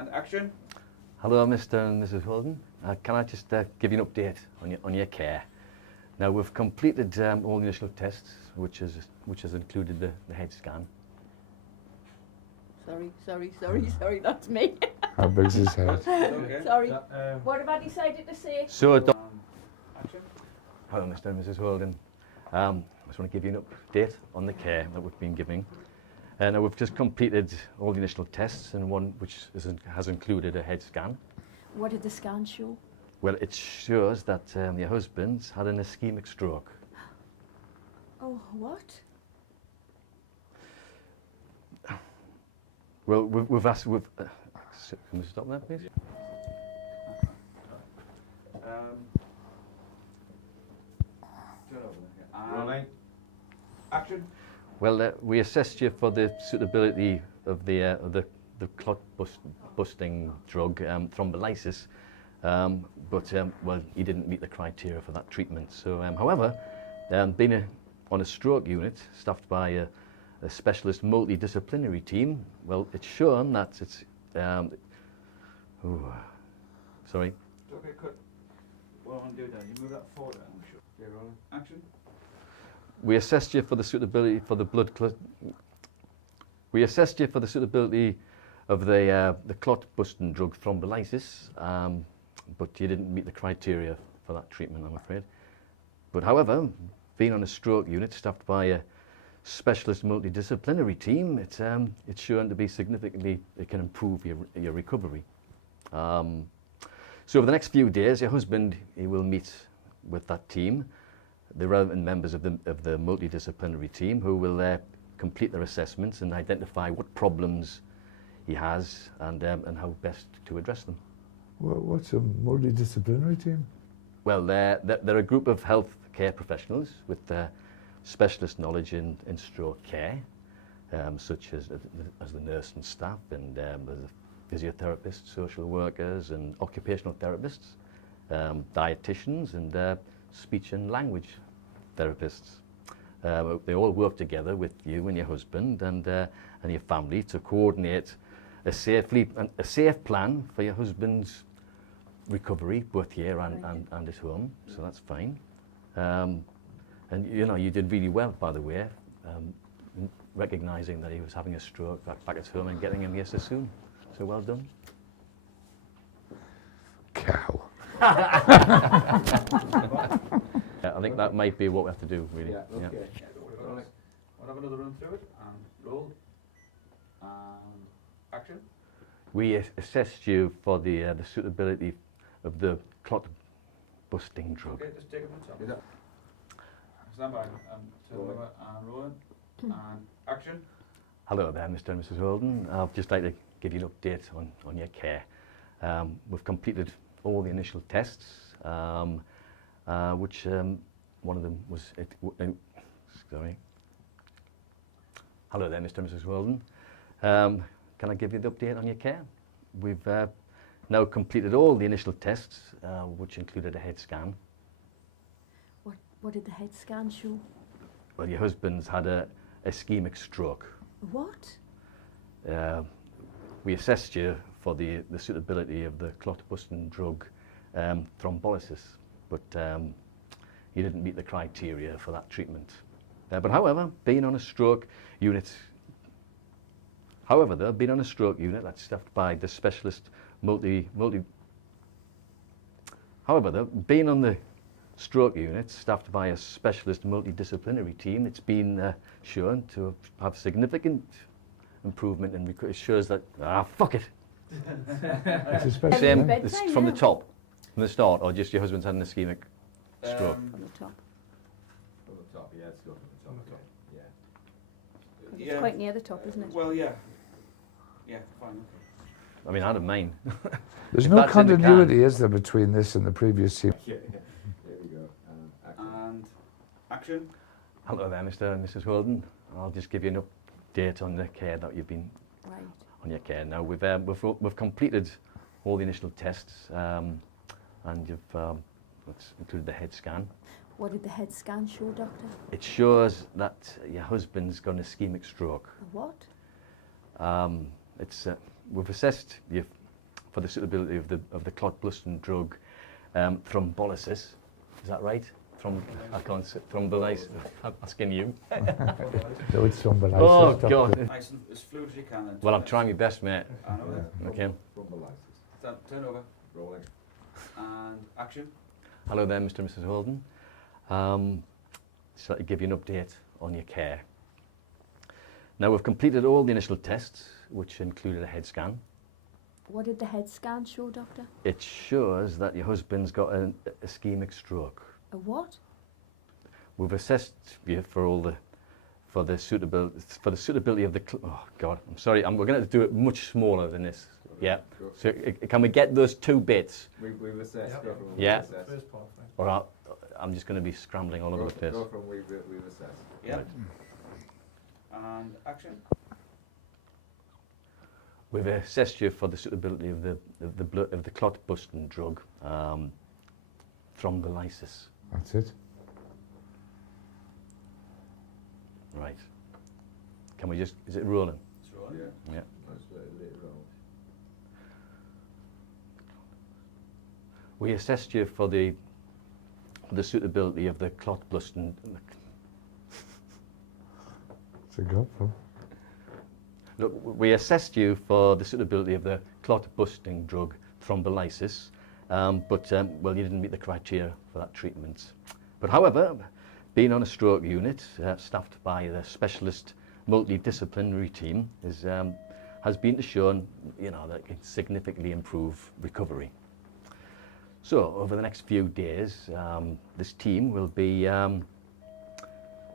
And action. Hello, Mr. and Mrs. Holden. Can I just give you an update on your care? Now, we've completed all the initial tests, which has included the head scan. Sorry, that's me. How big's his head? Okay. Sorry. What have I decided to say? So, Action. hello, Mr. and Mrs. Holden. I just want to give you an update on the care that we've been giving. Now, we've just completed all the initial tests, and one which has included a head scan. What did the scan show? Well, it shows that your husband's had an ischemic stroke. Oh, what? Well, we've asked. Can we stop there, please? Rolling. Action. Well, we assessed you for the suitability of the clot busting drug, thrombolysis, but well, he didn't meet the criteria for that treatment. So, however, being on a stroke unit staffed by a specialist multidisciplinary team, well, it's shown that it's. Sorry. Okay, cut. What I want to do then, you move that forward and I'm sure. Okay, rolling. Action. We assessed you for the suitability for the blood clot. We assessed you for the suitability of the clot busting drug thrombolysis, but you didn't meet the criteria for that treatment, I'm afraid. But however, being on a stroke unit staffed by a specialist multidisciplinary team, it's shown to be significantly, it can improve your recovery. So over the next few days, your husband, he will meet with that team, the relevant members of the multidisciplinary team, who will complete their assessments and identify what problems he has and how best to address them. What's a multidisciplinary team? Well, they're a group of health care professionals with specialist knowledge in stroke care, such as the nurse and staff, and the physiotherapists, social workers, and occupational therapists, dietitians, and speech and language therapists. They all work together with you and your husband and your family to coordinate a safe plan for your husband's recovery, both here and at home. So that's fine. And you know, you did really well, by the way, recognising that he was having a stroke back at home and getting him here so soon. So well done. Cow. Yeah, I think that might be what we have to do, really. Yeah, okay. Yeah. We'll have another run through it and roll. And action. We assessed you for the suitability of the clot busting drug. Okay, just take it from the top. Stand by and turn over and rolling. And action. Hello there, Mr. and Mrs. Holden. I'd just like to give you an update on your care. We've completed all the initial tests, which one of them was... sorry. Hello there, Mr. and Mrs. Holden. Can I give you the update on your care? We've now completed all the initial tests, which included a head scan. What did the head scan show? Well, your husband's had a ischemic stroke. What? We assessed you for the suitability of the clot-busting drug thrombolysis, but you didn't meet the criteria for that treatment. But however, being on a stroke unit, that's staffed by the specialist being on the stroke unit staffed by a specialist multidisciplinary team, it's been shown to have significant improvement in recovery. It shows that, fuck it. It's a special Same thing. from the top, from the start, or just your husband's had an ischemic stroke? From the top. From the top, yeah, it's got from the top. Yeah. 'Cause it's quite near the top, isn't it? Well, yeah. Yeah, fine, okay. I mean, I had mine. There's If no that's in the can. continuity, is there, between this and the previous team? Yeah, there we go. Action. And action. Hello there, Mr. and Mrs. Holden. I'll just give you an update on the care that you've been Right. on your care now. We've completed all the initial tests, and you've it's included the head scan. What did the head scan show, doctor? It shows that your husband's got an ischemic stroke. A what? We've assessed you for the suitability of the clot-busting drug thrombolysis. Is that right? I can't say thrombolysis. I'm asking you. No, it's thrombolysis. Oh doctor. God. Nice and as fluid as you can. Well, I'm trying my best, mate. I know that. Okay. Thrombolysis. Turn over. Rolling. And action. Hello there, Mr. and Mrs. Holden. Just like to give you an update on your care. Now, we've completed all the initial tests, which included a head scan. What did the head scan show, doctor? It shows that your husband's got an ischemic stroke. A what? We've assessed you for the suitability of the oh God, I'm sorry, we're going to do it much smaller than this. Yeah. So can we get those two bits? We've assessed. Yep. Go from Yeah. We've assessed. First part, thanks. Or I'm just going to be scrambling all over the place. Go from we've assessed. Yeah. Right. And action. We've assessed you for the suitability of the clot-busting drug, thrombolysis. That's it. Right. Can we just? Is it rolling? It's rolling. Yeah. Yeah. Let's let it roll. We assessed you for the suitability of the clot-busting. It's a go for. Look, we assessed you for the suitability of the clot-busting drug thrombolysis, but well, you didn't meet the criteria for that treatment. But however, being on a stroke unit, staffed by the specialist multidisciplinary team, has been shown, that it can significantly improve recovery. So over the next few days, this team will be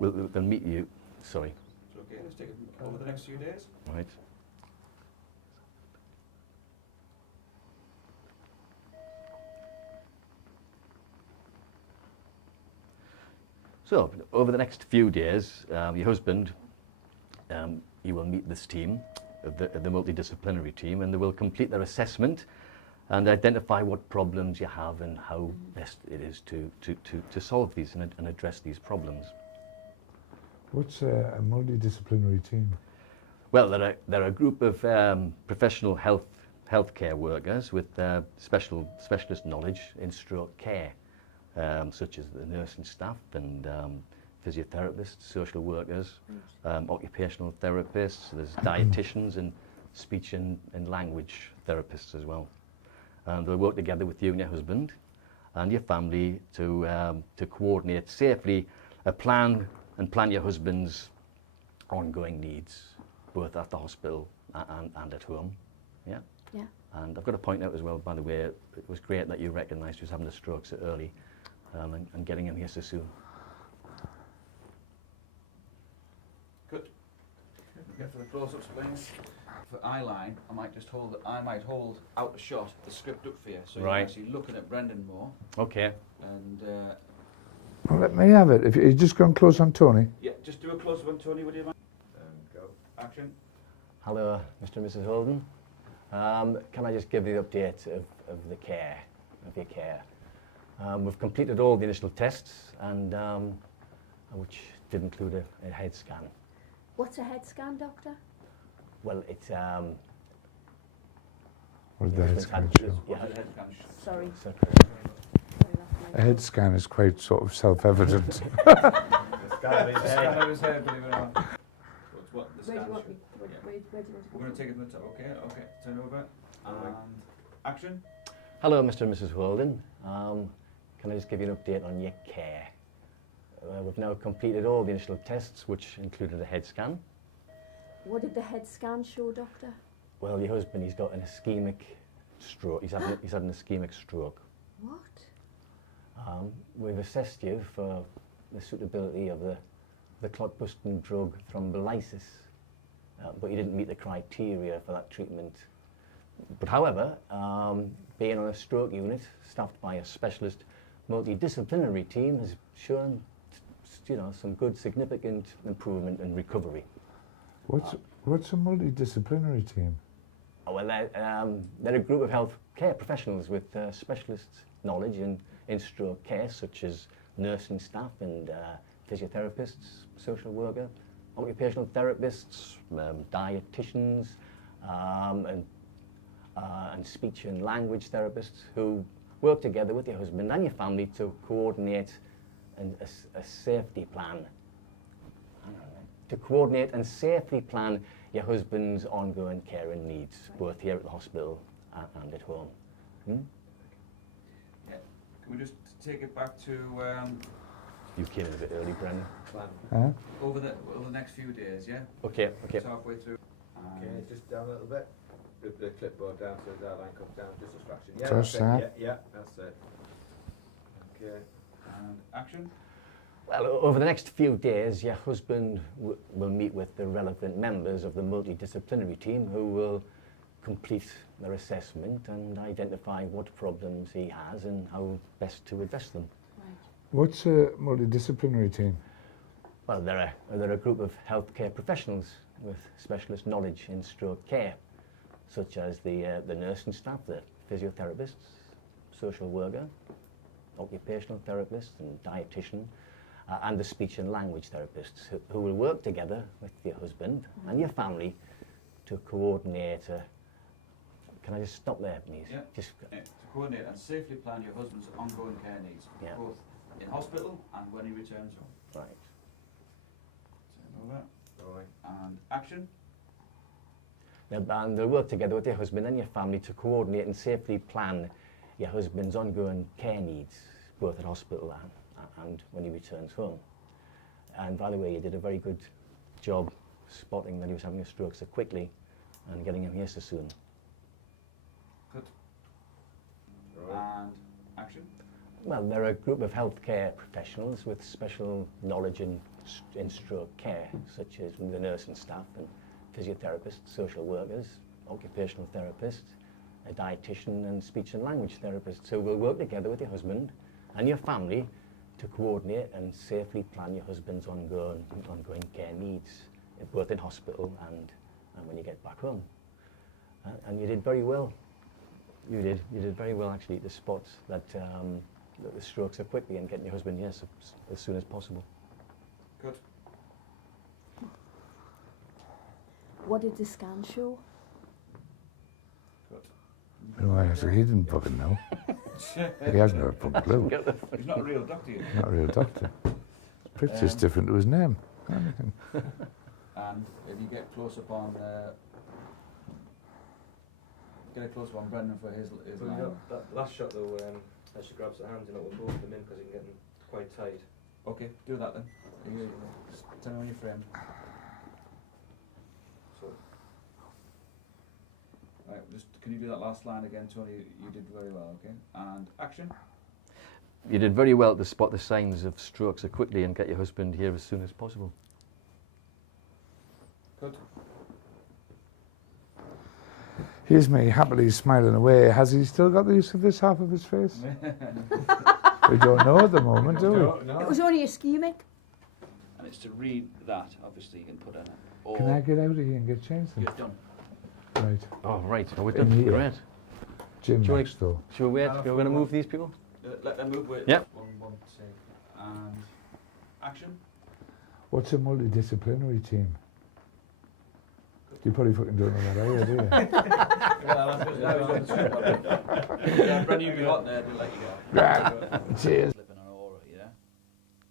will meet you. Sorry. It's okay. Let's take it over the next few days. Right. So, over the next few days, your husband, you will meet this team, the multidisciplinary team, and they will complete their assessment and identify what problems you have and how best it is to solve these and address these problems. What's a multidisciplinary team? Well, they're a group of professional healthcare workers with specialist knowledge in stroke care, such as the nursing staff and physiotherapists, social workers, occupational therapists. There's dietitians and speech and language therapists as well. And they'll work together with you and your husband and your family to coordinate safely a plan your husband's ongoing needs, both at the hospital and at home. Yeah? Yeah. And I've got to point out as well, by the way, it was great that you recognised he was having a stroke so early and getting him here so soon. Good. Okay, for the close-ups, please. For eyeline, I might hold out a shot, the script up for you, so Right. you're actually looking at Brendan more. Okay. And Well, let me have it. If you just gone close on Tony. yeah, just do a close-up on Tony, would you mind? Go. Action. Hello, Mr. and Mrs. Holden. Can I just give you the update of your care? We've completed all the initial tests, and which did include a head scan. What's a head scan, doctor? Well, it's What did the head scan show? yeah, Sorry. so- A head scan is quite sort of self-evident. Scan of his head, believe it or not. What's what the Where do scan you want should- me? Where do you want to We're going to take it from the top. Okay, turn over. And action. Hello, Mr. and Mrs. Holden. Can I just give you an update on your care? We've now completed all the initial tests, which included a head scan. What did the head scan show, doctor? Well, your husband, he's got an ischemic stroke. He's had an ischemic stroke. What? We've assessed you for the suitability of the clot-busting drug thrombolysis, but you didn't meet the criteria for that treatment. But however, being on a stroke unit staffed by a specialist multidisciplinary team has shown, some good significant improvement in recovery. What's a multidisciplinary team? Oh, well, they're a group of health care professionals with specialist knowledge in stroke care, such as nursing staff and physiotherapists, social worker, occupational therapists, dietitians, and speech and language therapists who work together with your husband and your family to coordinate a safety plan. To coordinate and safely plan your husband's ongoing care and needs, both here at the hospital and at home. Hmm? Yeah. Can we just take it back to You came in a bit early, Brendan. Huh? over the next few days? Yeah. Okay, okay. It's halfway through. Okay, just down a little bit. The clipboard down so the outline comes down, just a fraction. Yeah, Just that's it. that. Yeah, that's it. Okay. And action. Well, over the next few days, your husband will meet with the relevant members of the multidisciplinary team who will complete their assessment and identify what problems he has and how best to address them. Right. What's a multidisciplinary team? Well, they're a group of healthcare professionals with specialist knowledge in stroke care, such as the nursing staff, the physiotherapists, social worker, occupational therapist and dietitian, and the speech and language therapists who will work together with your husband and your family to coordinate. Can I just stop there, please? Yeah. Just, To coordinate and safely plan your husband's ongoing care needs, Yeah. both in hospital and when he returns home. right. Turn over. Rolling. And action. And they'll work together with your husband and your family to coordinate and safely plan your husband's ongoing care needs, both at hospital and when he returns home. And by the way, you did a very good job spotting that he was having a stroke so quickly and getting him here so soon. Good. Rolling. And action. Well, they're a group of healthcare professionals with special knowledge in stroke care, such as the nursing staff and physiotherapists, social workers, occupational therapists, a dietitian and speech and language therapist. So we'll work together with your husband and your family to coordinate and safely plan your husband's ongoing care needs, both in hospital and when you get back home. And you did very well. You did very well actually to spot that the stroke so quickly and getting your husband here as soon as possible. Good. What did the scan show? Good. No, he didn't fucking know. He hasn't got a fucking clue. He's not a real doctor yet. Not a real doctor. His picture's different to his name. Anything. And if you get close up on Brendan for his But you line. know, that last shot though, as she grabs her hands, you know, we'll both them in because he can get them quite tight. Okay, do that then. Just tell me when you're framed. So, Right, just can you do that last line again, Tony? You did very well, okay? And action. You did very well to spot the signs of stroke so quickly and get your husband here as soon as possible. Good. Here's me happily smiling away. Has he still got the use of this half of his face? We don't know at the moment, do we? No. It was only ischemic. And it's to read that, obviously, you can put in it. Or Can I get out of here and get changed then? you're done. Right. Oh, right. Oh, we're In done. here. Great. Jim Do you next door. Shall we wait? We're going to move these people? Let them move with Yep. one take. And action. What's a multidisciplinary team? You probably fucking don't know that either, do you? Well, that's Brendan, you'd be hot there, they'll let you go. Right. Cheers. Slipping on aura, you know?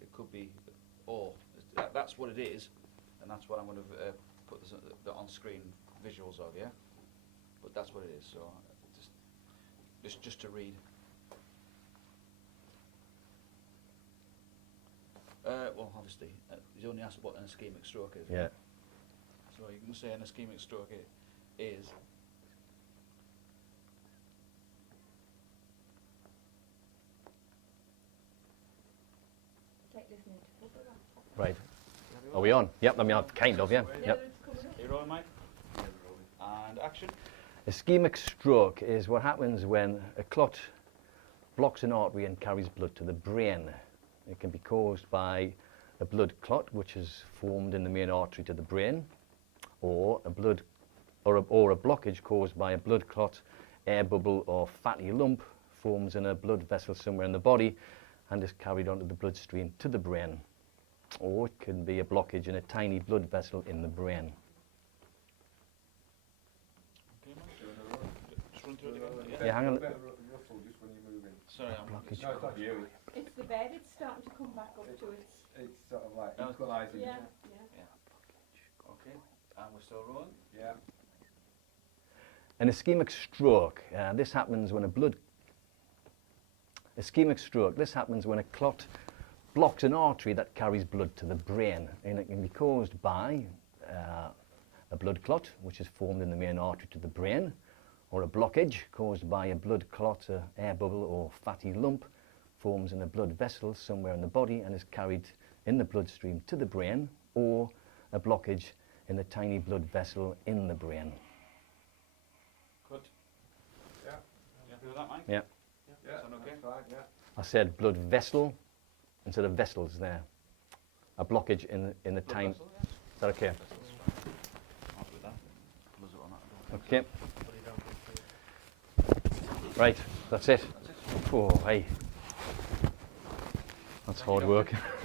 It could be, or that's what it is, and that's what I'm going to put this on screen visuals of, yeah? But that's what it is, so just to read. Well, obviously, he's only asked what an ischemic stroke is. Yeah. So you can say an ischemic stroke is Right. Are we on? Yep, I mean, kind of, yeah. Yep. you rolling, Mike? And action. Ischemic stroke is what happens when a clot blocks an artery and carries blood to the brain. It can be caused by a blood clot, which is formed in the main artery to the brain, or a blockage caused by a blood clot, air bubble, or fatty lump forms in a blood vessel somewhere in the body and is carried onto the bloodstream to the brain. Or it can be a blockage in a tiny blood vessel in the brain. Okay, Mike. Yeah, hang on. Russell just when you're moving. Sorry, I'm Blockage. No, it's not you. It's the bed, it's starting to come back up to its... It's sort of like No, equalising. Yeah. Okay, and we're still rolling. Yeah. An ischemic stroke, this happens when ischemic stroke, this happens when a clot blocks an artery that carries blood to the brain, and it can be caused by a blood clot, which is formed in the main artery to the brain, or a blockage caused by a blood clot, a air bubble or fatty lump forms in a blood vessel somewhere in the body and is carried in the bloodstream to the brain, or a blockage in the tiny blood vessel in the brain. Good. Yeah. You happy with that, Mike? Yeah. Yeah. Sound okay? That's fine. Yeah. I said blood vessel instead of vessels there. A blockage in the Blood tiny. vessel, yes. Is that okay? Happy with that. Colours it on that, I don't Okay. Put it down, please. Right, that's it. think. That's it. Oh, hey. That's Thank you, hard Doctor. work.